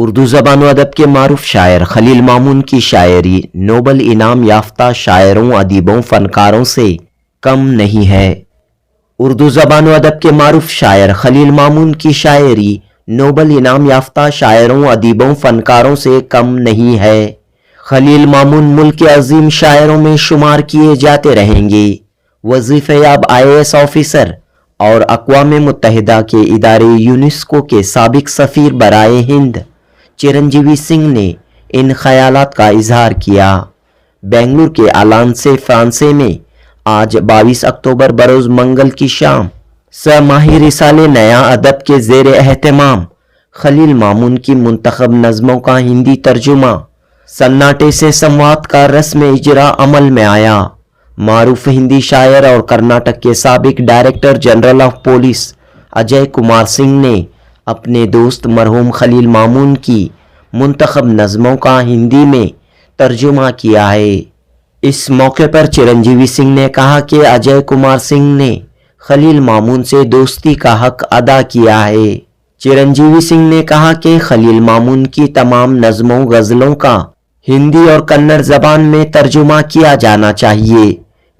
اردو زبان و ادب کے معروف شاعر خلیل مامون کی شاعری نوبل انعام یافتہ شاعروں، ادیبوں، فنکاروں سے کم نہیں ہے۔ اردو زبان و ادب کے معروف شاعر خلیل مامون کی شاعری نوبل انعام یافتہ شاعروں، ادیبوں، فنکاروں سے کم نہیں ہے۔ خلیل مامون ملک کے عظیم شاعروں میں شمار کیے جاتے رہیں گے۔ وظیفہ یاب IAS آفیسر اور اقوام متحدہ کے ادارے یونیسکو کے سابق سفیر برائے ہند چرنجیوی سنگھ نے ان خیالات کا اظہار کیا۔ بنگلور کے الانسے فرانسے میں آج 22 اکتوبر بروز منگل کی شام سہ ماہی رسالے نیا ادب کے زیر اہتمام خلیل مامون کی منتخب نظموں کا ہندی ترجمہ سناٹے سے سمواد کا رسم اجرا عمل میں آیا۔ معروف ہندی شاعر اور کرناٹک کے سابق director general of police Ajay Kumar Singh نے اپنے دوست مرحوم خلیل مامون کی منتخب نظموں کا ہندی میں ترجمہ کیا ہے۔ اس موقع پر چرنجیوی سنگھ نے کہا کہ اجے کمار سنگھ نے خلیل مامون سے دوستی کا حق ادا کیا ہے۔ چرنجیوی سنگھ نے کہا کہ خلیل مامون کی تمام نظموں غزلوں کا ہندی اور کنڑ زبان میں ترجمہ کیا جانا چاہیے۔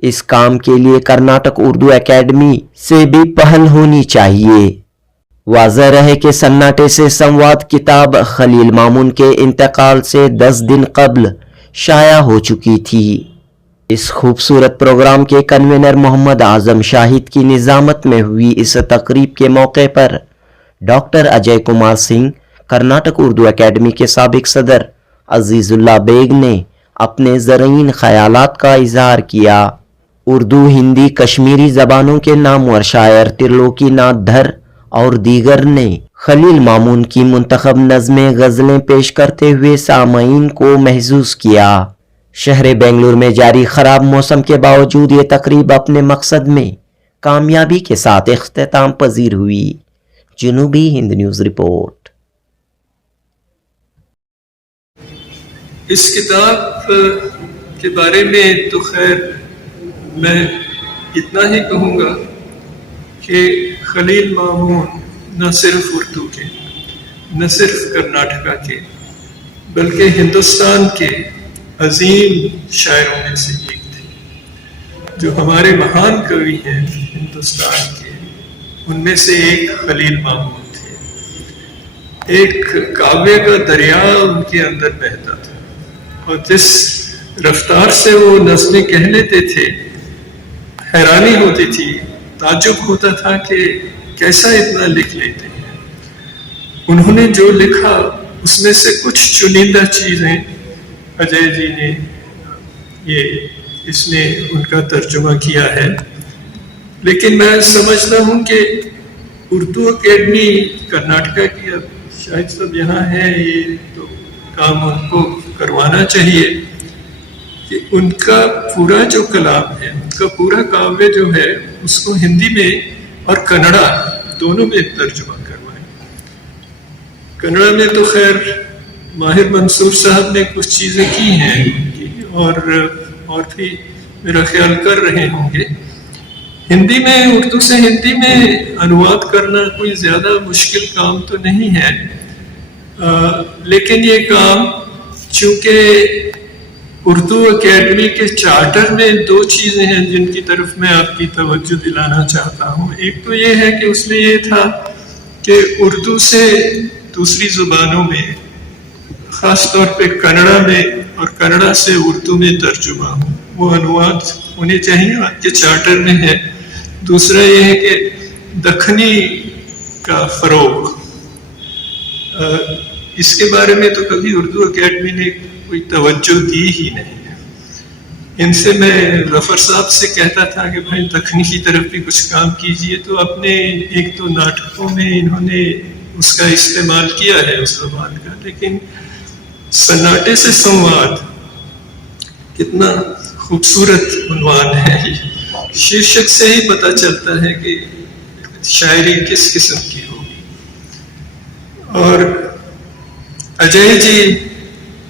اس کام کے لیے کرناٹک اردو اکیڈمی سے بھی پہل ہونی چاہیے۔ واضح رہے کہ سناٹے سے سمواد کتاب خلیل مامون کے انتقال سے 10 دن قبل شائع ہو چکی تھی۔ اس خوبصورت پروگرام کے کنوینر محمد اعظم شاہد کی نظامت میں ہوئی اس تقریب کے موقع پر ڈاکٹر اجے کمار سنگھ، کرناٹک اردو اکیڈمی کے سابق صدر عزیز اللہ بیگ نے اپنے زرعین خیالات کا اظہار کیا۔ اردو، ہندی، کشمیری زبانوں کے نامور شاعر ترلوکی ناتھ دھر اور دیگر نے خلیل مامون کی منتخب نظمیں غزلیں پیش کرتے ہوئے سامعین کو محظوظ کیا۔ شہر بنگلور میں جاری خراب موسم کے باوجود یہ تقریب اپنے مقصد میں کامیابی کے ساتھ اختتام پذیر ہوئی۔ جنوبی ہند نیوز رپورٹ۔ اس کتاب کے بارے میں تو خیر میں اتنا ہی کہوں گا کہ خلیل مامون نہ صرف اردو کے، نہ صرف کرناٹکا کے، بلکہ ہندوستان کے عظیم شاعروں میں سے ایک تھے۔ جو ہمارے مہان کوی ہیں ہندوستان کے، ان میں سے ایک خلیل مامون تھے۔ ایک کعبے کا دریا ان کے اندر بہتا تھا، اور جس رفتار سے وہ نظمیں کہہ لیتے تھے، حیرانی ہوتی تھی، تعجب ہوتا تھا کہ کیسا اتنا لکھ لیتے ہیں۔ انہوں نے جو لکھا اس میں سے کچھ چنندہ چیزیں اجے جی نے اس نے ان کا ترجمہ کیا ہے، لیکن میں سمجھتا ہوں کہ اردو اکیڈمی کرناٹکا کی، اب شاید سب یہاں ہیں، یہ تو کام ان کو کروانا چاہیے کہ ان کا پورا جو کلام ہے، ان کا پورا کاویہ جو ہے، اس کو ہندی میں اور کنڑا دونوں میں ترجمہ کروائیں۔ کنڑا میں تو خیر ماہر منصور صاحب نے کچھ چیزیں کی ہیں اور بھی میرا خیال کر رہے ہوں گے۔ ہندی میں، اردو سے ہندی میں انواد کرنا کوئی زیادہ مشکل کام تو نہیں ہے، لیکن یہ کام چونکہ اردو اکیڈمی کے چارٹر میں 2 چیزیں ہیں جن کی طرف میں آپ کی توجہ دلانا چاہتا ہوں۔ ایک تو یہ ہے کہ اس میں یہ تھا کہ اردو سے دوسری زبانوں میں، خاص طور پہ کنڑا میں اور کنڑا سے اردو میں ترجمہ ہو، وہ انواد ہونے چاہیے، آپ کے چارٹر میں ہے۔ دوسرا یہ ہے کہ دکنی کا فروغ، اس کے بارے میں تو کبھی اردو اکیڈمی نے کوئی توجہ دی ہی نہیں ہے۔ ان سے میں ظفر صاحب سے کہتا تھا کہ بھائی دکنی کی طرف بھی کچھ کام کیجئے، تو اپنے ایک دو ناٹکوں میں انہوں نے اس کا استعمال کیا ہے اس زبان کا، لیکن سناٹے سے سمواد کتنا خوبصورت عنوان ہے، شیرشک سے ہی پتہ چلتا ہے کہ شاعری کس قسم کی ہوگی۔ اور اجے جی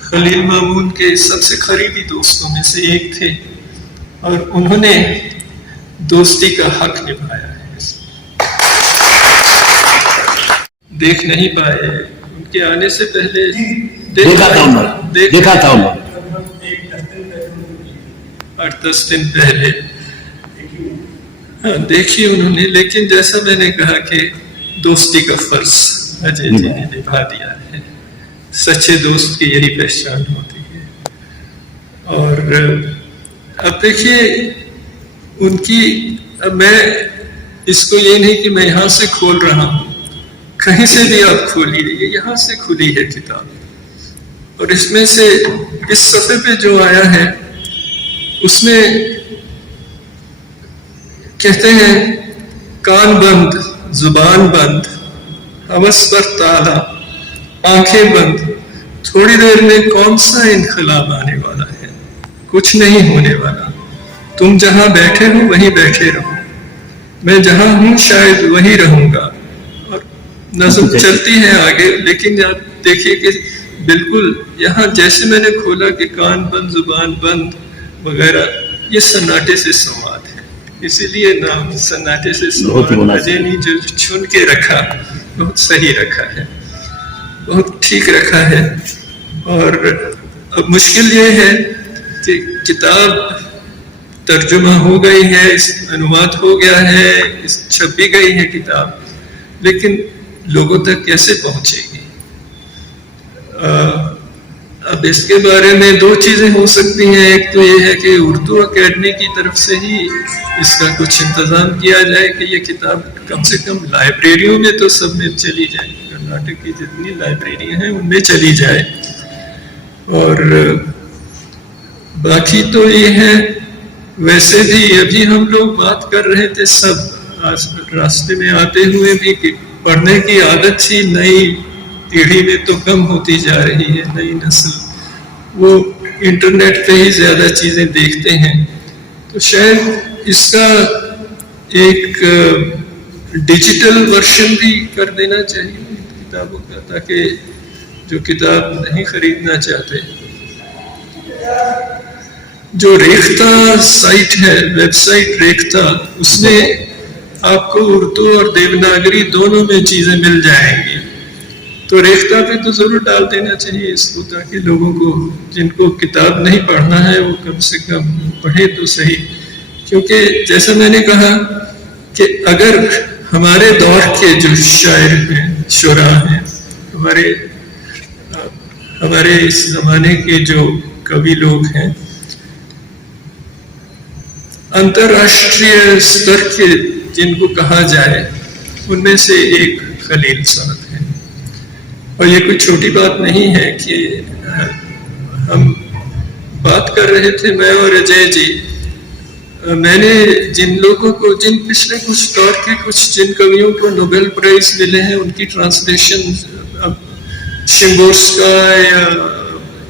خلیل مامون کے سب سے قریبی دوستوں میں سے ایک تھے، اور انہوں نے دوستی کا حق نبھایا ہے۔ دیکھ نہیں پائے उनके आने से पहले देखा था उन्होंने, देखा था उन्होंने 8-10 दिन पहले हाँ देखी उन्होंने, लेकिन जैसा मैंने कहा कि दोस्ती का फर्ज अजय जी ने निभा दिया है। सच्चे दोस्त की यही पहचान होती है। और अब देखिए उनकी, अब मैं इसको ये नहीं कि मैं यहाँ से खोल रहा हूँ, कहीं से भी आप खोलिए, ये यहाँ से खुली है किताब। और इसमें से इस सफ़े पे जो आया है उसमें कहते हैं कान बंद, जुबान बंद, हवस पर ताला, आंखें बंद, थोड़ी देर में कौन सा इनकलाब आने वाला है, कुछ नहीं होने वाला, तुम जहां बैठे हो वहीं बैठे रहो, मैं जहां हूं शायद वहीं रहूंगा। और नज़म चलती है आगे, लेकिन आप देखिए कि बिल्कुल यहाँ जैसे मैंने खोला कि कान बंद, जुबान बंद वगैरह, ये सन्नाटे से संवाद है, इसीलिए नाम सन्नाटे से संवाद अजय ने जो चुन के रखा बहुत सही रखा है, बहुत ठीक रखा है। और अब मुश्किल ये है कि किताब तर्जुमा हो गई है, अनुवाद हो गया है, छप भी गई है किताब, लेकिन लोगों तक कैसे पहुंचेगी? अब इसके बारे में दो चीजें हो सकती हैं। एक तो ये है कि उर्दू अकेडमी की तरफ से ही इसका कुछ इंतजाम किया जाए कि ये किताब कम से कम लाइब्रेरियों में तो सब में चली जाए, कर्नाटक की जितनी लाइब्रेरियां हैं उनमें चली जाए। और बाकी तो ये है, वैसे भी अभी हम लोग बात कर रहे थे सब रास्ते में आते हुए भी कि पढ़ने की आदत सी नई पीढ़ी में तो कम होती जा रही है। नई नस्ल वो इंटरनेट पे ही ज्यादा चीजें देखते हैं, तो शायद इसका एक डिजिटल वर्जन भी कर देना चाहिए किताबों का, ताकि जो किताब नहीं खरीदना चाहते, जो रेख्ता साइट है, वेबसाइट रेख्ता, उसमें आपको उर्दू और देवनागरी दोनों में चीजें मिल जाएंगी। तो रेख्ता पे तो जरूर डाल देना चाहिए इसको, ताकि लोगों को जिनको किताब नहीं पढ़ना है वो कम से कम पढ़े तो सही। क्योंकि जैसा मैंने कहा कि अगर हमारे दौर के जो शायर हैं, शुरा हैं, हमारे इस जमाने के जो कवि लोग हैं, अंतरराष्ट्रीय स्तर के जिनको कहा जाए, उनमें से एक खलील साहब है। और ये कोई छोटी बात नहीं है कि हम बात कर रहे थे, मैं और अजय जी, मैंने जिन लोगों को, जिन पिछले कुछ दौर के जिन कवियों को नोबेल प्राइज मिले हैं, उनकी ट्रांसलेशन, शिम्बोर्स्का या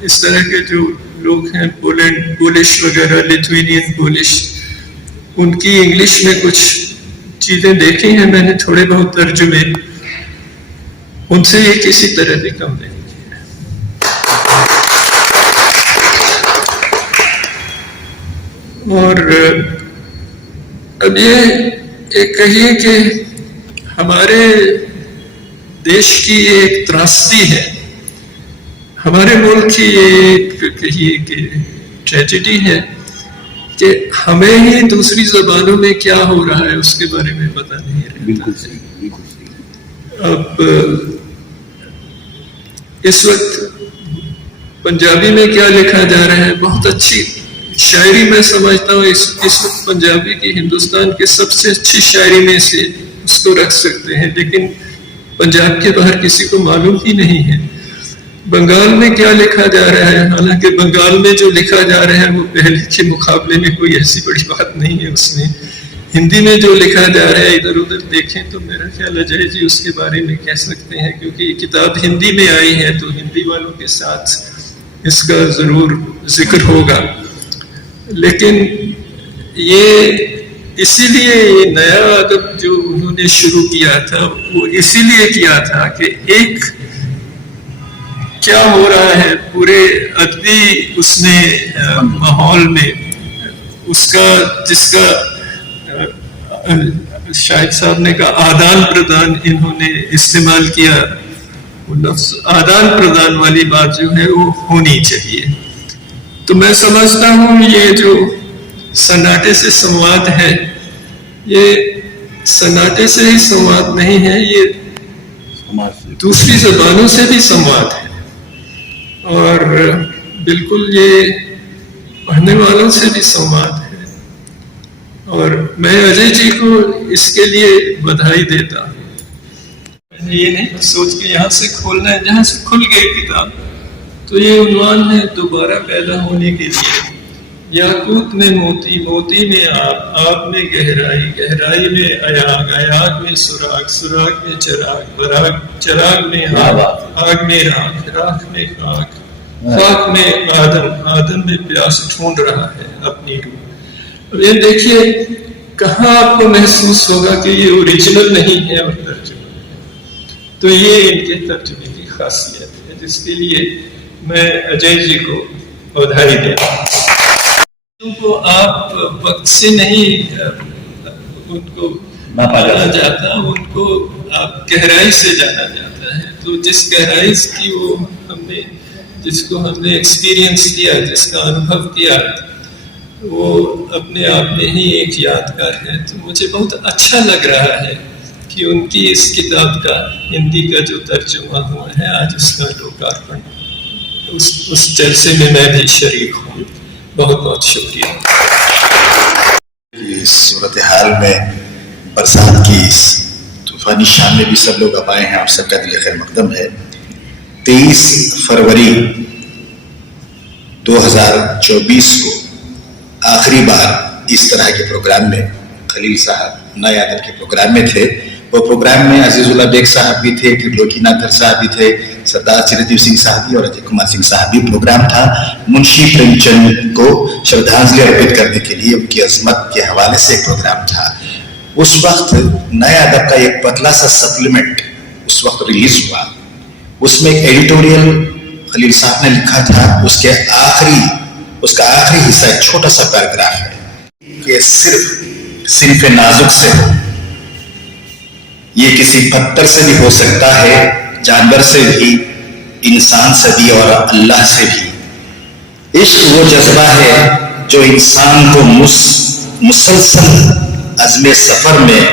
इस तरह के जो लोग हैं, पोलिश वगैरह, लिथुआनियन पोलिश, उनकी इंग्लिश में कुछ चीजें देखी हैं मैंने, थोड़े बहुत तर्जुमे, उनसे ये किसी तरह भी कम नहीं है। और अब ये कहिए कि हमारे देश की एक त्रासदी है, हमारे मुल्क की एक कहिए कि ट्रेजेडी है कि हमें ही दूसरी जबानों में क्या हो रहा है उसके बारे में पता नहीं रहता। बिल्कुल सही, बिल्कुल सही। अब इस वक्त पंजाबी में क्या लिखा जा रहा है, बहुत अच्छी शायरी मैं समझता हूँ इस वक्त पंजाबी की हिंदुस्तान के सबसे अच्छी शायरी में से उसको रख सकते हैं, लेकिन पंजाब के बाहर किसी को मालूम ही नहीं है। बंगाल में क्या लिखा जा रहा है, हालांकि बंगाल में जो लिखा जा रहा है वो पहले के मुकाबले में कोई ऐसी बड़ी बात नहीं है उसमें। हिंदी में जो लिखा जा रहा है, इधर उधर देखें तो मेरा ख्याल अजय जी उसके बारे में कह सकते हैं, क्योंकि किताब हिंदी में आई है तो हिंदी वालों के साथ इसका जरूर जिक्र होगा। लेकिन ये इसीलिए ये नया अदब जो उन्होंने शुरू किया था वो इसीलिए किया था कि एक क्या हो रहा है पूरे अदबी उसमें माहौल में, उसका जिसका शाहिद साहब ने कहा आदान प्रदान इन्होंने इस्तेमाल किया वो लफ्ज आदान प्रदान वाली बात जो है वो होनी चाहिए। तो मैं समझता हूँ ये जो सन्नाटे से संवाद है, ये सन्नाटे से ही संवाद नहीं है, ये दूसरी जबानों से भी संवाद है, और बिल्कुल ये पढ़ने वालों से भी संवाद है। और मैं अजय जी को इसके लिए बधाई देता हूँ। मैंने ये नहीं सोच के यहाँ से खोलना है, जहाँ से खुल गई किताब तो ये उन्वान है दोबारा पैदा होने के लिए। याकूत में मोती, मोती में आप में गहराई, गहराई में अयाग, अयाग में सुराग, सुराग में चराग, चराग में आग, आग में राख, राख में खाक, खाक में आदम, आदम में प्यास ढूंढ रहा है अपनी रूह। अब ये देखिए कहाँ आपको महसूस होगा कि ये ओरिजिनल नहीं है और तर्जुमा है। तो ये इनके तर्जुमे की खासियत है, जिसके लिए मैं अजय जी को बधाई देता हूँ। उनको आप वक्त से नहीं उनको जाना जाता, उनको आप गहराई से जाना जाता है। तो जिस गहराई की वो हमने, जिसको हमने एक्सपीरियंस किया, जिसका अनुभव किया, वो अपने आप में ही एक यादगार है। तो मुझे बहुत अच्छा लग रहा है कि उनकी इस किताब का हिंदी का जो तर्जुमा हुआ है, आज उसका लोकार्पण, उस जलसे में मैं भी शरीक हूँ। बहुत बहुत शुक्रिया। इस सूरत हाल में बरसात की इस तूफानी शाम में भी सब लोग अब आए हैं, आप सबका दिल खैर मकदम है। 23 फरवरी 2024 को आखिरी बार इस तरह के प्रोग्राम में खलील साहब नए अदब के प्रोग्राम में थे। वो प्रोग्राम में अजीजुल्लाह बेग साहब भी थे, फिर लोकीनाथ साहब भी थे, सरदार चिरंजीव सिंह साहब भी और अजय कुमार सिंह साहब भी। प्रोग्राम था मुंशी प्रेमचंद को श्रद्धांजलि अर्पित करने के लिए, उनकी अजमत के हवाले से एक प्रोग्राम था। उस वक्त नए अदब का एक पतला सा सप्लीमेंट उस वक्त रिलीज हुआ। उसमें एक एडिटोरियल खलील साहब ने लिखा था, उसका आखिरी हिस्सा एक छोटा सा पैराग्राफ है कि सिर्फ नाजुक से हो, ये किसी पत्थर से भी हो सकता है, जानवर से भी, इंसान से भी और अल्लाह से भी। इश्क वो जज्बा है जो इंसान को मुसलसल अज़्मे सफर में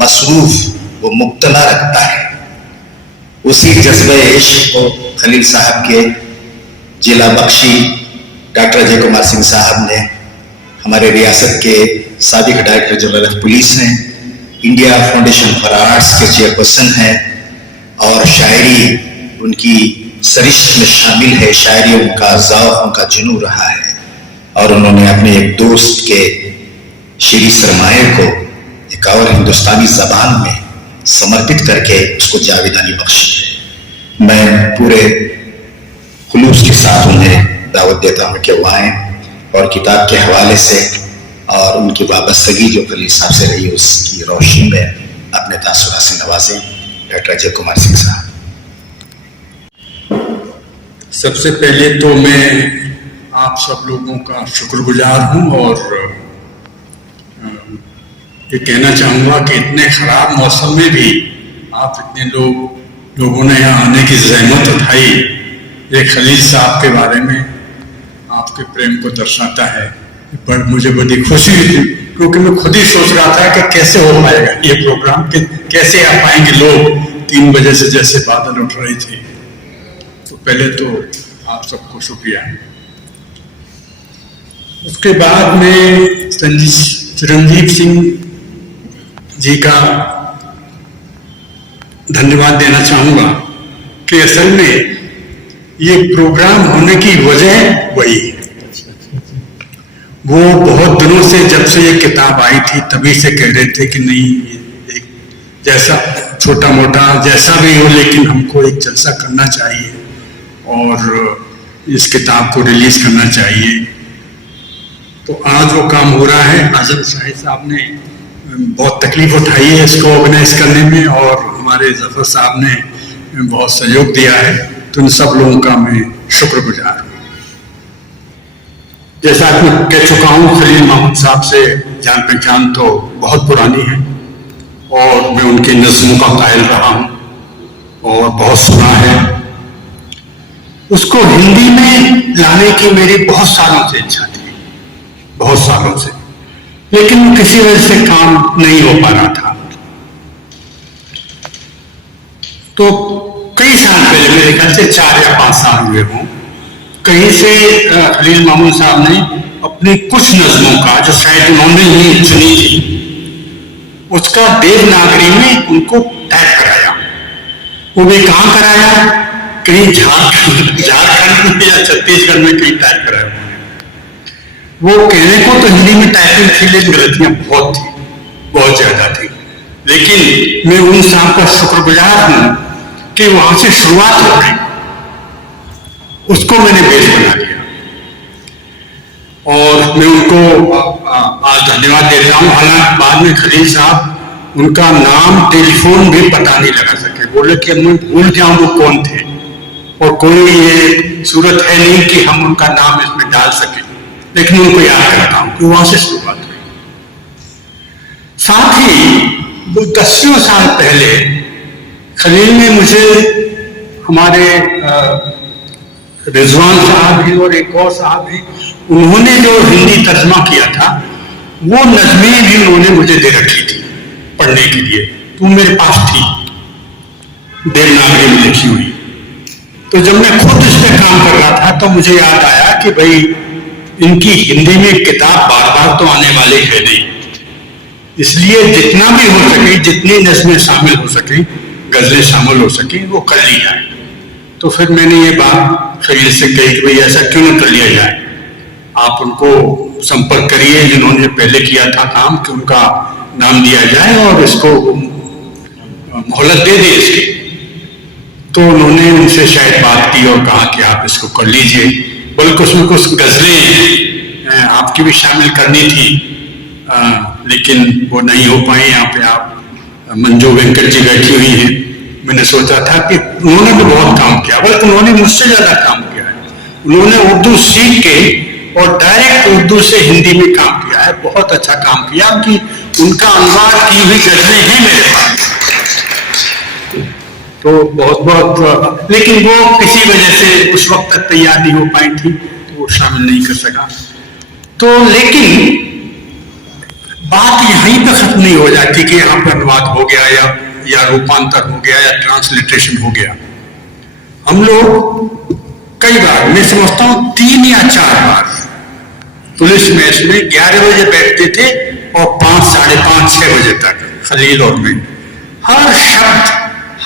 मसरूफ व मुब्तला रखता है। उसी जज्बे इश्क को खलील साहब के जिला बख्शी डॉक्टर अजय कुमार सिंह साहब ने, हमारे रियासत के साबिक डायरेक्टर जनरल ऑफ पुलिस ने, इंडिया फाउंडेशन फॉर आर्ट्स के चेयरपर्सन हैं, और शायरी उनकी सरिश्त में शामिल है। शायरी उनका ज़ौक़, उनका जुनून रहा है, और उन्होंने अपने एक दोस्त के शेरी सरमाए को एक और हिंदुस्तानी ज़बान में समर्पित करके उसको जावेदानी बख्शी है। मैं पूरे खुलूस के साथ उन्हें दावत देता हूँ कि वो आएँ और किताब के हवाले से और उनकी वाबस्तगी जो खलील साहब से रही, उसकी रोशनी में अपने तासुरात से नवाजें। डॉक्टर अजय कुमार सिंह साहब। सबसे पहले तो मैं आप सब लोगों का शुक्रगुजार हूँ, और ये कहना चाहूँगा कि इतने ख़राब मौसम में भी आप इतने लोगों ने यहाँ आने की जहमत उठाई। ये खलील साहब के बारे में आपके प्रेम को दर्शाता है। पर मुझे बड़ी खुशी थी, क्योंकि मैं खुद ही सोच रहा था कि कैसे हो पाएगा ये प्रोग्राम, कैसे आ पाएंगे लोग। 3 बजे से जैसे बादल उठ रहे थे। तो पहले तो आप सबको शुक्रिया। उसके बाद में चिरंजीव सिंह जी का धन्यवाद देना चाहूँगा कि असल में ये प्रोग्राम होने की वजह वही है। वो बहुत दिनों से, जब से ये किताब आई थी तभी से कह रहे थे कि नहीं, एक जैसा छोटा मोटा जैसा भी हो, लेकिन हमको एक जलसा करना चाहिए और इस किताब को रिलीज करना चाहिए। तो आज वो काम हो रहा है। आजम शाहिद साहब ने बहुत तकलीफ उठाई है इसको ऑर्गेनाइज करने में, और हमारे जफर साहब ने बहुत सहयोग दिया है। तो इन सब लोगों का मैं शुक्रगुजार हूँ। जैसा कि मैं कह चुका हूँ, खलील मामूद साहब से जान पहचान तो बहुत पुरानी है, और मैं उनकी नज़्मों का कायल रहा हूँ। اور بہت سنا ہے. اس کو ہندی میں لانے کی میری بہت سالوں سے اچھا تھی، بہت سالوں سے، لیکن کسی وجہ سے کام نہیں ہو پا رہا تھا. تو کئی سال پہلے، میرے خیال سے 4 یا 5 سال ہوئے ہوں، کہیں سے خلیل مامون صاحب نے اپنی کچھ نظموں کا، جو شاید انہوں نے ہی چنی تھی، اس کا دیوناگری میں ان کو ٹائپ کرایا. وہ بھی کہاں کرایا؟ کہیں جھارکھنڈ میں یا چھتیس گڑھ میں کہیں ٹائپ کرایا. وہ کہنے کو تو ہندی میں ٹائپنگ تھی، لیکن غلطیاں بہت تھیں، بہت زیادہ تھی. لیکن میں ان صاحب کا شکر گزار ہوں کہ وہاں سے شروعات ہو گئی، اس کو میں نے بیس بنا لیا. اور میں ان کو آج دھنیہ واد دیتا ہوں. حالانکہ بعد میں خلیل صاحب ان کا نام ٹیلی فون بھی پتہ نہیں لگا سکے، بولے کہ میں بھول جاؤں وہ کون تھے، اور کوئی یہ صورت ہے نہیں کہ ہم ان کا نام اس میں ڈال سکیں، لیکن ان کو یاد کرتا ہوں کہ وہاں سے شروعات ہوئی. ساتھ ہی وہ 10 سال پہلے خلیل نے مجھے، ہمارے رضوان صاحب بھی اور ایک اور صاحب بھی، انہوں نے جو ہندی ترجمہ کیا تھا، وہ نظمیں بھی انہوں نے مجھے دے رکھی تھی پڑھنے کے لیے. تو میرے پاس تھی دیوناگری میں لکھی ہوئی. تو جب میں خود اس پہ کام کر رہا تھا تو مجھے یاد آیا کہ بھائی ان کی ہندی میں کتاب بار بار تو آنے والی ہے نہیں، اس لیے جتنا بھی ہو سکے، جتنی نظمیں شامل ہو سکیں، غزلیں شامل ہو سکیں، وہ کر لی جائیں. تو پھر میں نے یہ بات خلیل سے کہی کہ بھائی ایسا کیوں نہ کر لیا جائے، آپ ان کو سمپرک کریے جنہوں نے پہلے کیا تھا کام، کہ ان کا نام دیا جائے اور اس کو مہلت دے دیں اس کی. تو انہوں نے ان سے شاید بات کی اور کہا کہ آپ اس کو کر لیجئے. بلکہ اس میں کچھ غزلیں آپ کی بھی شامل کرنی تھی، لیکن وہ نہیں ہو پائیں. یہاں پہ آپ منجو وینکٹ جی بیٹھی ہوئی ہیں. میں نے سوچا تھا کہ انہوں نے بھی بہت کام کیا، بلکہ انہوں نے مجھ سے زیادہ کام کیا ہے. انہوں نے اردو سیکھ کے اور ڈائریکٹ اردو سے ہندی میں کام کیا ہے، بہت اچھا کام کیا. ان کا انوار کی ہوئی غزلیں ہیں میرے پاس. تو بہت بہت، لیکن وہ کسی وجہ سے اس وقت تک تیار نہیں ہو پائی تھی، تو وہ شامل نہیں کر سکا. تو لیکن بات یہیں پہ ختم نہیں ہو جاتی کہ یہاں پہ انواد ہو گیا یا روپانتر ہو گیا یا ٹرانسلیٹریشن ہو گیا. ہم لوگ کئی بار، میں سمجھتا ہوں 3 یا 4 بار پولیس میچ میں 11 بجے بیٹھتے تھے اور 5، 5:30، 6 بجے تک خلیل اور میں ہر شبد،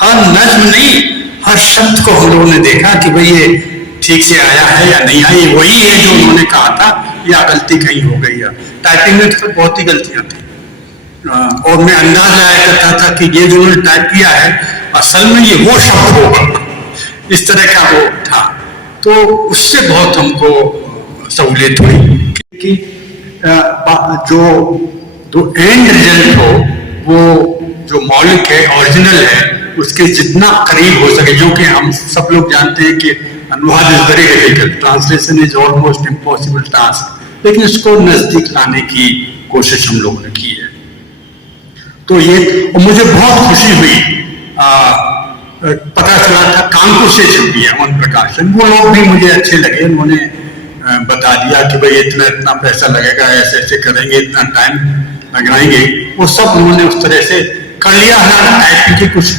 ہر نظم نہیں، ہر شبد کو ہم لوگوں نے دیکھا کہ بھئی یہ ٹھیک سے آیا ہے یا نہیں آیا، یہ وہی ہے جو انہوں نے کہا تھا یا غلطی کہیں ہو گئی. ٹائپنگ میں تو بہت ہی غلطیاں تھیں، اور میں انداز لایا کرتا تھا کہ یہ جو انہوں نے ٹائپ کیا ہے اصل میں یہ وہ شبد ہوگا، اس طرح کا وہ تھا. تو اس سے بہت ہم کو سہولت ہوئی کہ جو اینڈ ریزلٹ ہو، وہ جو مولک ہے، اوریجنل ہے، اس کے جتنا قریب ہو سکے. جو کہ ہم سب لوگ جانتے ہیں کہ انواد is very difficult, translation is almost impossible task, لیکن اس کو نزدیک لانے کی کوشش ہم لوگوں نے کی ہے. تو یہ مجھے بہت خوشی ہوئی. پتا چلا تھا کانپور سے چھپی ہے امن پرکاشن، وہ لوگ بھی مجھے اچھے لگے. انہوں نے بتا دیا کہ بھائی اتنا پیسہ لگے گا، ایسے ایسے کریں گے، اتنا ٹائم لگائیں گے. وہ سب انہوں نے اس طرح سے کر لیا. ٹائپنگ کی کچھ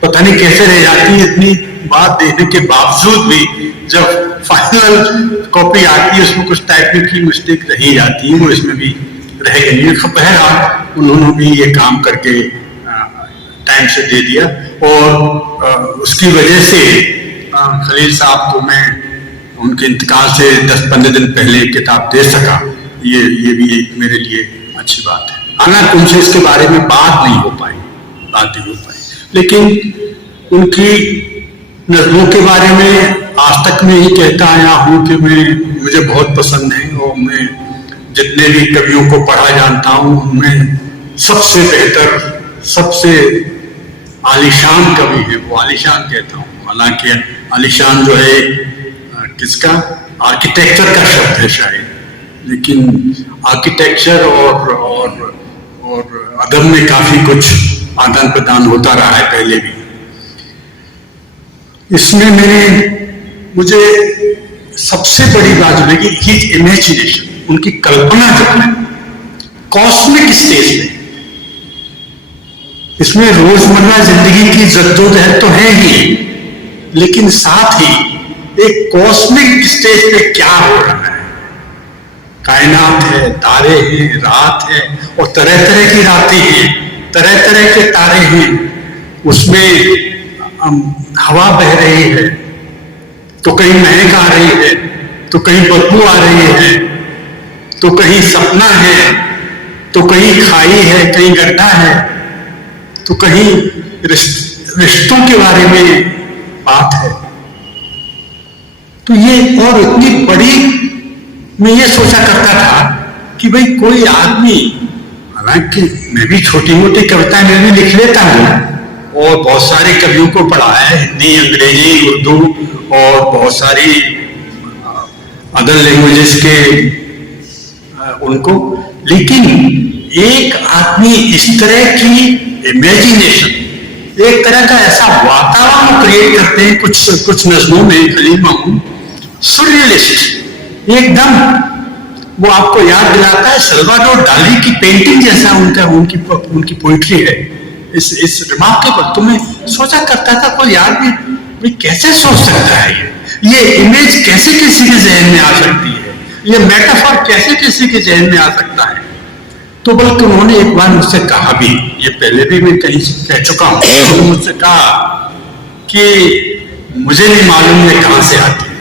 پتہ نہیں کیسے رہ جاتی ہے، اتنی بات دینے کے باوجود بھی جب فائنل کاپی آتی ہے اس میں کچھ ٹائپنگ کی مسٹیک رہ جاتی ہے، وہ اس میں بھی رہ گئی ہے. بہرحال انہوں نے بھی یہ کام کر کے ٹائم سے دے دیا، اور اس کی وجہ سے خلیل صاحب کو میں ان کے انتقال سے 10-15 دن پہلے کتاب دے سکا. یہ بھی ایک میرے لیے اچھی بات ہے. حالانکہ ان سے اس کے بارے میں بات نہیں ہو پائی، لیکن ان کی نظموں کے بارے میں آج تک میں یہ کہتا آیا ہوں کہ مجھے بہت پسند ہے، اور میں جتنے بھی کویوں کو پڑھا جانتا ہوں ان میں سب سے بہتر، سب سے عالیشان کوی ہے وہ. عالیشان کہتا ہوں، حالانکہ عالیشان جو ہے کس کا، آرکیٹیکچر کا شبد ہے شاید، لیکن آرکیٹیکچر اور ادب میں کافی کچھ آدان پردان ہوتا رہا ہے پہلے بھی. इसमें मुझे सबसे बड़ी बात लगी हिज इमेजिनेशन, उनकी कल्पना जो है कॉस्मिक स्टेज पे। इसमें रोजमर्रा जिंदगी की जद्दोजहद तो है ही, लेकिन साथ ही एक कॉस्मिक स्टेज पे क्या हो रहा है, कायनात है, तारे हैं, रात है, और तरह तरह की रातें हैं, तरह तरह के तारे हैं, उसमें हवा बह रही है, तो कहीं महक आ रही है, तो कहीं बदबू आ रही है, तो कहीं सपना है, तो कहीं खाई है, कहीं गड्ढा है, तो कहीं रिश्तों के बारे में बात है। तो ये और इतनी बड़ी, मैं ये सोचा करता था कि भाई कोई आदमी, हालांकि मैं भी छोटी मोटी कविताएं मैं भी लिख लेता हूँ और बहुत सारे कवियों को पढ़ा है, हिंदी, अंग्रेजी, उर्दू और बहुत सारी अदर लैंग्वेजेस के उनको, लेकिन एक आदमी इस तरह की इमेजिनेशन, एक तरह का ऐसा वातावरण क्रिएट करते हैं कुछ नज़्मों में खलील मामून, सुररियलिस्ट एकदम, वो आपको याद दिलाता है सल्वाडोर डाली की पेंटिंग जैसा उनकी पोइट्री है। इस रिमार्केबल, तो मैं सोचा करता था कोई आदमी कैसे सोच सकता है, ये इमेज कैसे किसी के जहन में आ सकती है, ये मेटाफर कैसे किसी के जहन में आ सकता है। तो बल्कि उन्होंने एक बार मुझसे कहा भी, ये पहले भी मैं कहीं कह चुका हूं, तो मुझसे कहा कि मुझे नहीं मालूम ये कहां से आती है,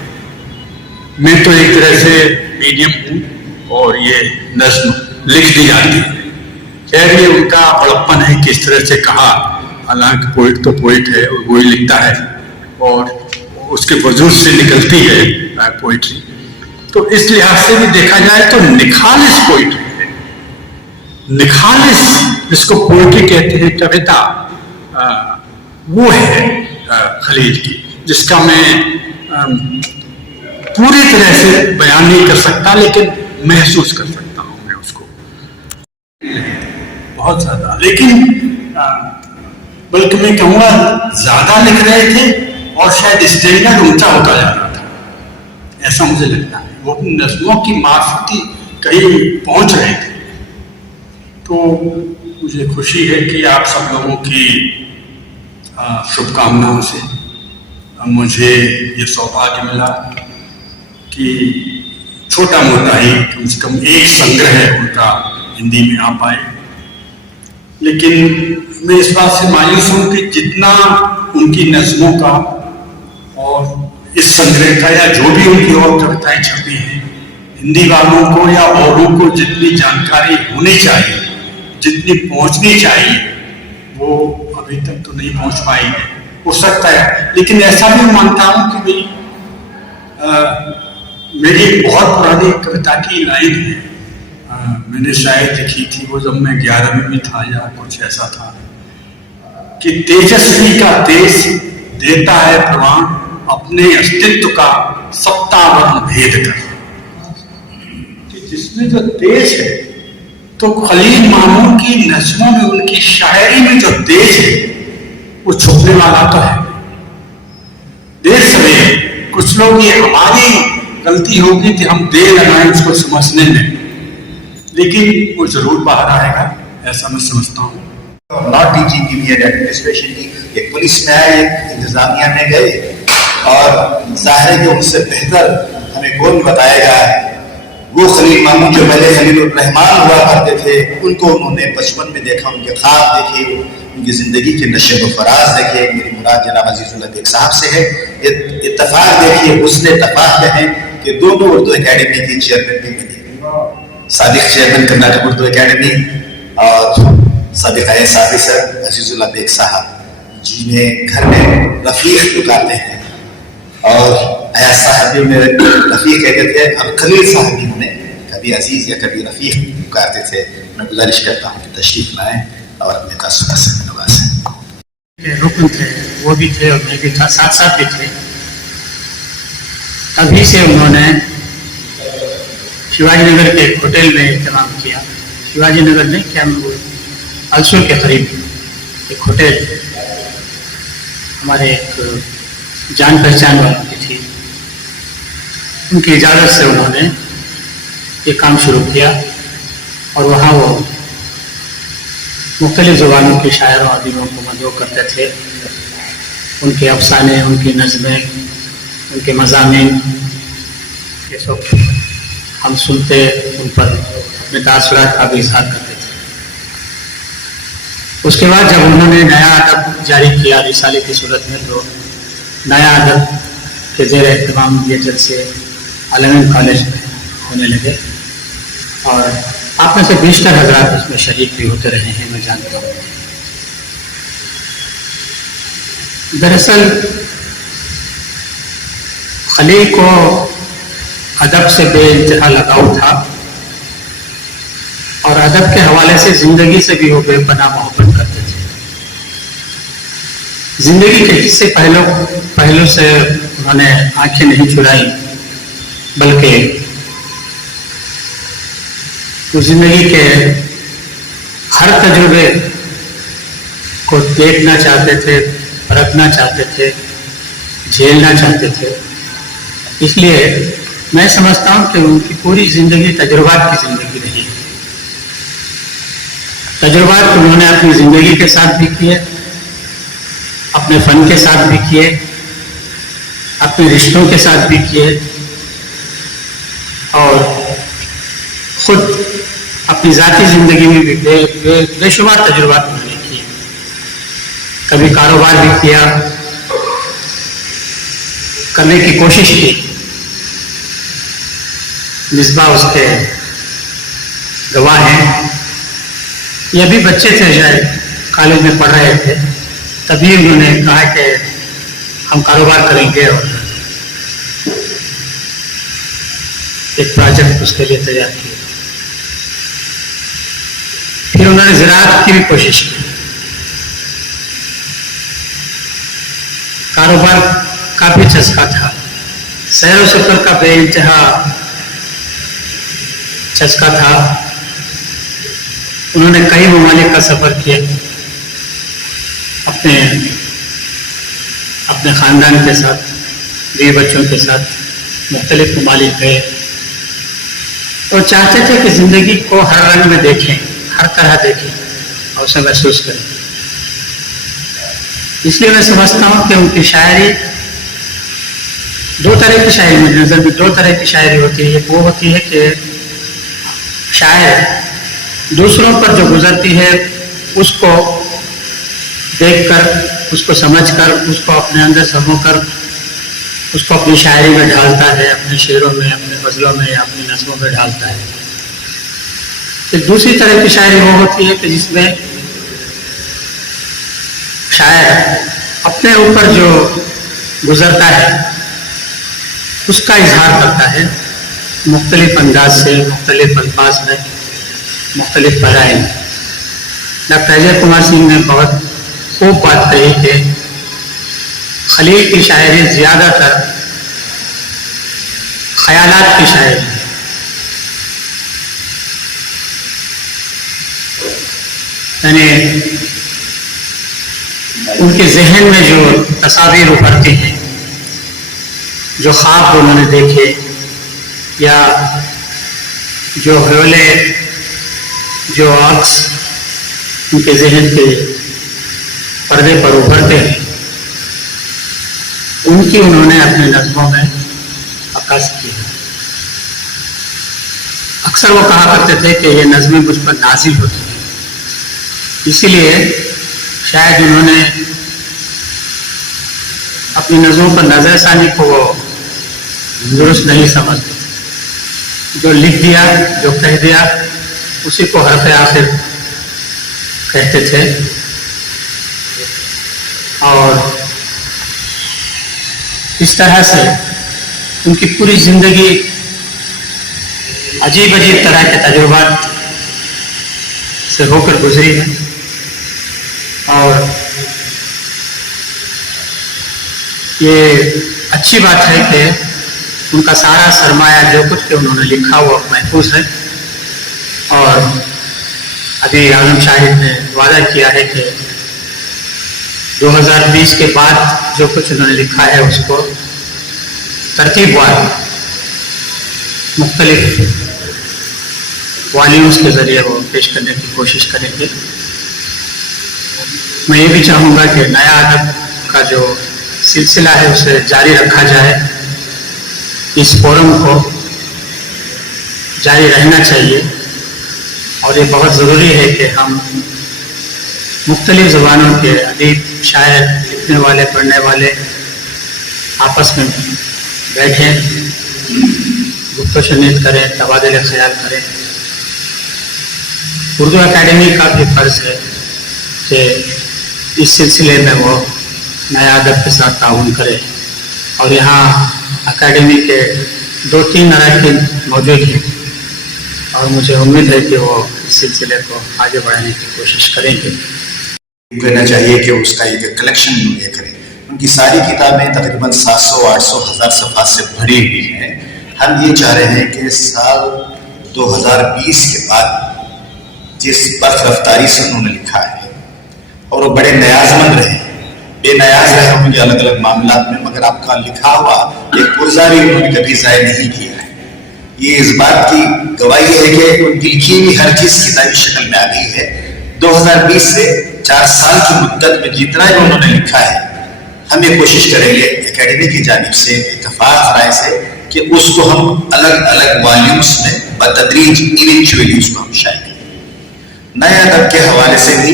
मैं तो एक तरह से मीडियम हूं और ये नज्म लिख दी जाती है। खैर ये उनका बड़प्पन है, किस तरह से कहा, हालांकि पोइट तो पोइट है और वही लिखता है और उसके वजूद से निकलती है पोइट्री। तो इस लिहाज से भी देखा जाए तो निखालिस पोइट्री है, निखालिस जिसको पोइट्री कहते हैं, कविता, वो है खलील की, जिसका मैं पूरी तरह से बयान नहीं कर सकता, लेकिन महसूस कर सकता हूं मैं उसको बहुत ज्यादा। लेकिन बल्कि मैं कहूँगा ज्यादा लिख रहे थे और शायद स्टैंडर्ड ऊंचा होता जा रहा था, ऐसा मुझे लगता है। वो अपनी नज़्मों की मार्फती कहीं पहुंच रहे थे। तो मुझे खुशी है कि आप सब लोगों की शुभकामनाओं से मुझे ये सौभाग्य मिला कि छोटा मोटा ही कम से कम एक संग्रह उनका हिंदी में आ पाए। लेकिन मैं इस बात से मायूस हूं कि जितना उनकी नज़्मों का और इस संग्रह का या जो भी उनकी और कविताएं छपी हैं, हिंदी वालों को या औरों को जितनी जानकारी होनी चाहिए, जितनी पहुंचनी चाहिए, वो अभी तक तो नहीं पहुंच पाई है। हो सकता है, लेकिन ऐसा भी मानता हूं कि भाई मेरी बहुत पुरानी कविता की लाइन है, मैंने शायद लिखी थी वो जब मैं 11वीं में था या कुछ ऐसा था, कि तेजस्वी का देश देता है प्रमाण अपने अस्तित्व का सत्तावरण भेद कर। कि जिसमें जो देश है, तो खलील मामून की नज़्मों में, उनकी शायरी में जो देश है वो छुपने वाला तो है। देश में कुछ लोग, ये हमारी गलती होगी कि हम देर लगाएं उसको समझने में, लेकिन वो जरूर बाहर आएगा, ऐसा मैं समझता हूँ। नॉट टीचिंग इमीडिएट एडमिनिस्ट्रेशन की, एक पुलिस में आए, एक इंतजामिया में गए, और जाहिर है कि उनसे बेहतर हमें कौन बताएगा। वो खलील मामून जो पहले खलील रहमान हुआ करते थे, उनको उन्होंने बचपन में देखा, उनके ख्वाब देखे, उनकी जिंदगी के नशे व फराज देखे। मेरी मुराद जनाब अजीजुल्लाह बेग साहब से है। इत्तफाक देखिए, हुस्न इत्तफाक है कि दोनों उर्दू एकेडमी की चेयरमैन भी बनी, साबिक चेयरमैन कर्नाटक उर्दू एकेडमी और साबिक साथी सर अजीजुल्लाह बेग साहब, जिन्हें घर में रफीक पुकारते हैं, और अयाज साहब भी उन्हें रफीक कहते थे, अब खलील साहब भी उन्हें कभी अजीज या कभी रफीक पुकारते थे। मैं गुजारिश करता हूँ कि तशरीफ लाएं और अपने तासुरात से नवाजें। रुकन थे, वो भी थे और मैं भी था, साथ साथ भी थे। तभी से उन्होंने शिवाजी नगर के एक होटल में इंतजाम किया, शिवाजी नगर में क्या अल्सुर के करीब एक होटल, हमारे एक जान पहचान वालों की थी। उनकी इजाज़त से उन्होंने ये काम शुरू किया और वहाँ वो मुख्तलिफ ज़ुबानों के शायरों अदीबों को मदऊ करते थे। उनके अफसाने, उनकी नज़में, उनके मज़ामीन ये सब हम सुनते, उन पर अपने तासुरात का भी इज़हार करते थे। उसके बाद जब उन्होंने नया अदब जारी किया रिसाले की सूरत में, तो नया अदब के ज़ेर एहतमाम ये जलसे अलमीन कॉलेज में होने लगे और आप में से 20 हज़रात उसमें शरीक भी होते रहे हैं, मैं जानता हूँ। दरअसल खलील को अदब से बेइंतहा लगाव था और अदब के हवाले से जिंदगी से भी वो बेपनाह मोहब्बत करते थे। जिंदगी के हिस्से पहलू से उन्होंने आंखें नहीं चुराई, बल्कि वो जिंदगी के हर तजुर्बे को देखना चाहते थे, परखना चाहते थे, झेलना चाहते थे। इसलिए मैं समझता हूँ कि उनकी पूरी जिंदगी तजुर्बात की जिंदगी रही। तजुर्बात उन्होंने अपनी जिंदगी के साथ भी किए, अपने फन के साथ भी किए, अपने रिश्तों के साथ भी किए और खुद अपनी जाती जिंदगी में भी बेशुमार तजुर्बात उन्होंने किए। कभी कारोबार भी किया, करने की कोशिश की। मिसबा उसके गवाह हैं। ये भी बच्चे थे, शायद कॉलेज में पढ़ रहे थे, तभी उन्होंने कहा कि हम कारोबार करेंगे और एक प्रोजेक्ट उसके लिए तैयार किया। फिर उन्होंने ज़राअत की भी कोशिश की। कारोबार का भी चस्का था, सैर व सफर का बेइंतहा चस्का था। उन्होंने कई ममालिक का सफर किया, अपने खानदान के साथ, बीवी बच्चों के साथ मुख्तलिफ ममालिक गए और चाहते थे कि जिंदगी को हर रंग में देखें, हर तरह देखें और उसे महसूस करें। इसलिए मैं समझता हूँ कि उनकी शायरी दो तरह की शायरी, मेरी नज़र में दो तरह की शायरी होती है। एक वो होती है कि शायर दूसरों पर जो गुजरती है उसको देखकर, उसको समझकर, उसको अपने अंदर समोकर उसको अपनी शायरी में ढालता है, अपने शेरों में, अपने गज़लों में या अपनी नज़मों में ढालता है। एक दूसरी तरह की शायरी वो होती है कि जिसमें शायर अपने ऊपर जो गुजरता है उसका इजहार करता है, मुख्तलिफ अंदाज से, मुख्तलिफ अल्फाज में, मुख्तलिफ पैराए में। डॉक्टर अजय कुमार सिंह ने बहुत खूब बात कही कि खलील की शायरी ज़्यादातर ख्यालात की शायरी है। यानी उनके जहन में जो तस्वीर उभरती हैं, जो ख्वाब उन्होंने देखे या जो हौले, जो अक्स उनके जहन के पर्दे पर उभरते हैं, उनकी उन्होंने अपने नज़मों में अक्कासी की है। अक्सर वो कहा करते थे कि ये नज़में मुझ पर नाजिल होती हैं, इसीलिए शायद उन्होंने अपनी नज़मों पर नज़रसानी को वो दुरुस्त नहीं समझते। जो लिख दिया, जो कह दिया, उसी को हरफ आखिर कहते थे। और इस तरह से उनकी पूरी जिंदगी अजीब अजीब तरह के तजुर्बात से होकर गुजरी है। और ये अच्छी बात है कि उनका सारा सरमाया जो कुछ के उन्होंने लिखा वो महफूज है। और अभी आलम शाहिद ने वादा किया है कि 2020 के बाद जो कुछ उन्होंने लिखा है उसको तरतीबवार मुख्तलिफ वॉल्यूम्स के जरिए वो पेश करने की कोशिश करेंगे। मैं ये भी चाहूँगा कि नया अदब का जो सिलसिला है उसे जारी रखा जाए, इस फोरम को जारी रहना चाहिए और ये बहुत ज़रूरी है कि हम मुख्तलिफ ज़ुबानों के अदीब, शायर, लिखने वाले, पढ़ने वाले आपस में बैठें, गुफ्त शनीद करें, तबादले ख्याल करें। उर्दू एकेडमी का भी फ़र्ज़ है कि इस सिलसिले में वो नया अदब के साथ ताउन करे और यहाँ एकेडमी के 2-3 अरकान मौजूद हैं और मुझे उम्मीद है कि वो इस सिलसिले को आगे बढ़ाने की कोशिश करेंगे। कहना चाहिए कि उसका एक कलेक्शन ये करें। उनकी सारी किताबें तकरीबन 700, 800, 1000 सफ़ा से भरी हुई हैं। हम ये चाह रहे हैं कि साल 2020 के बाद जिस बर्फ रफ्तारी से उन्होंने लिखा है और वो बड़े न्याज़मंद रहे, बेनियाज रहे होंगे अलग अलग मामला में, मगर आपका लिखा हुआ एक पुर्जा भी उन्होंने कभी ज़ाय नहीं किया है। ये इस बात की गवाही है कि उनकी लिखी हुई हर चीज़ किताबी शक्ल में आ गई है। 2020 से 4 साल की मुद्दत में जितना भी उन्होंने लिखा है, हम ये कोशिश करेंगे एकेडमी की जानिब से इत्तफाक राय से कि उसको हम अलग अलग वॉल्यूम्स में बतदरीज इवेंचुअली उसको हम शाये करें। नए अदब के हवाले से भी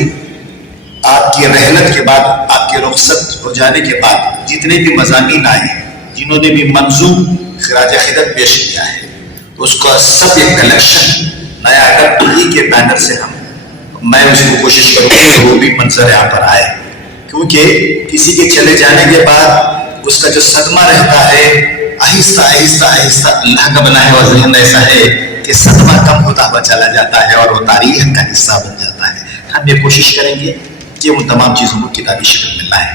आपकी रहलत के बाद, आपके रुखसत हो जाने के बाद जितने भी मज़ामीन आए हैं, जिन्होंने भी मंजूम खिराज खिदमत पेश किया है, तो उसका सब एक कलेक्शन नया अदब ही के बैनर से मैं उसको कोशिश करूँगा कि वो भी मंजर यहाँ पर आए, क्योंकि किसी के चले जाने के बाद उसका जो सदमा रहता है आहिस्ता आहिस्ता आहिस्ता, अल्लाह का बनाया हुआ ज़हन ऐसा है कि सदमा कम होता हुआ चला जाता है और वो तारीख का हिस्सा बन जाता है। हम ये कोशिश करेंगे कि उन तमाम चीज़ों को किताबी शक्ल में लाएं।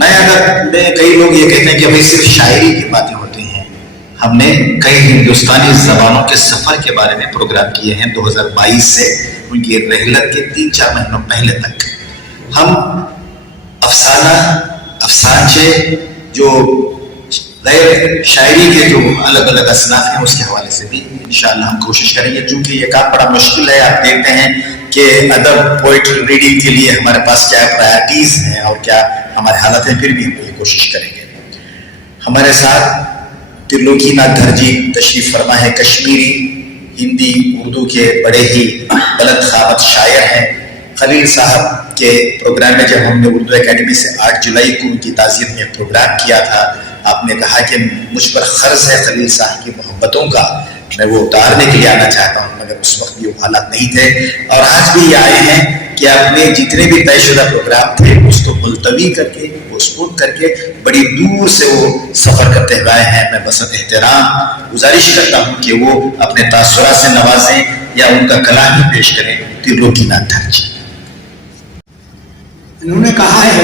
नया अदब में कई लोग ये कहते हैं कि भाई सिर्फ शायरी की बातें होती हैं। हमने कई हिंदुस्तानी ज़बानों के सफ़र के बारे में प्रोग्राम किए हैं 2022 से उनकी रहलत के 3-4 महीनों पहले तक। हम अफसाना, अफसानचे, जो गैर शायरी के जो अलग अलग असनाफ हैं उसके हवाले से भी इंशाअल्लाह हम कोशिश करेंगे, क्योंकि ये काम बड़ा मुश्किल है। आप देखते हैं कि अदब, पोइट्री रीडिंग के लिए हमारे पास क्या प्रायोरिटीज़ हैं और क्या हमारे हालत हैं, फिर भी हम ये कोशिश करेंगे। हमारे साथ त्रिलोकीनाथ धरजी तशरीफ़ फरमा है, कश्मीरी, हिंदी, उर्दू के बड़े ही बुलंद ख़ामत शायर हैं। खलील साहब के प्रोग्राम में जब हमने उर्दू एकेडमी से 8 जुलाई को उनकी ताज़ीयत में प्रोग्राम किया था, आपने कहा कि मुझ पर ख़र्ज़ है खलील साहब की मोहब्बतों का, मैं वो उतारने के लिए आना चाहता हूँ, मगर उस वक्त भी वो हालात नहीं थे। और आज भी ये आए हैं कि आपने जितने भी तयशुदा प्रोग्राम थे उसको मुलतवी करके, पोस्टपोन करके बड़ी दूर से वो सफ़र करते हुए आए हैं। मैं बसत एहतराम गुजारिश करता हूँ कि वो अपने तासुरात से नवाजें या उनका कलाम ही पेश करें। त्रिलोकीनाथ धरजी इन्होंने कहा है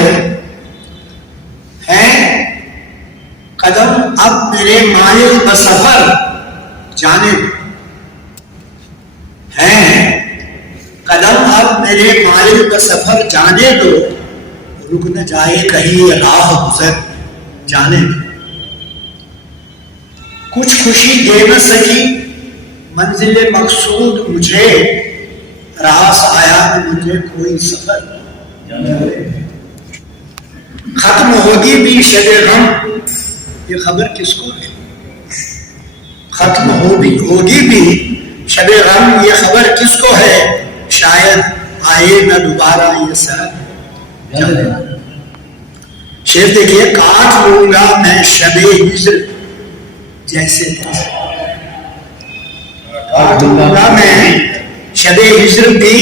कदम अब मेरे मानिल बसफर जाने हैं, कदम अब मेरे मानिल बसफर जाने दो, रुक न जाए कहीं राह गुजर जाने दो। कुछ खुशी दे न सकी मंजिल मकसूद मुझे, रास आया मुझे कोई सफर। खत्म होगी भी शबे गम, ये खबर किसको है? खत्म होगी भी शबे गम, ये खबर किसको है? शायद आए न दोबारा ये सर। शेर देखिए, काट लूंगा मैं शबे हिज्र जैसे काट लूंगा मैं शबे हिज्र भी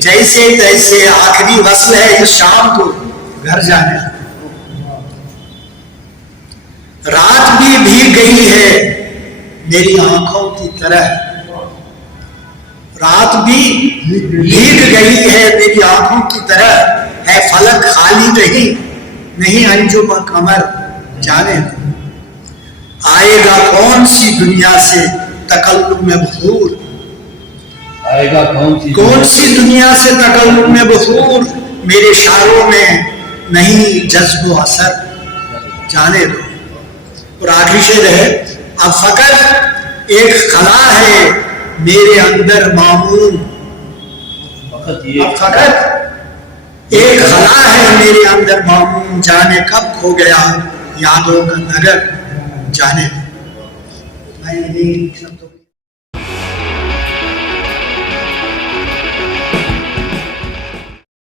जैसे तैसे, आखिरी वस्ल है इस शाम को घर जाने। रात भी भीग गई है मेरी आंखों की तरह, रात भी भीग गई है मेरी आंखों की तरह, है फलक खाली नहीं अंजुम कमर जाने। आएगा कौन सी दुनिया से तकल्लुम में बखूर, आएगा कौन सी दुनिया से तकल्लुम में बखूर, मेरे शारों में نہیں جذب و اثر جانے دو. اور آخری شعر ہے اب فقط ایک خلا ہے میرے اندر معمون. اب فقط ایک خلا ہے میرے اندر معمون جانے کب کھو گیا یادوں کا نگر جانے. میں انہیں شبدوں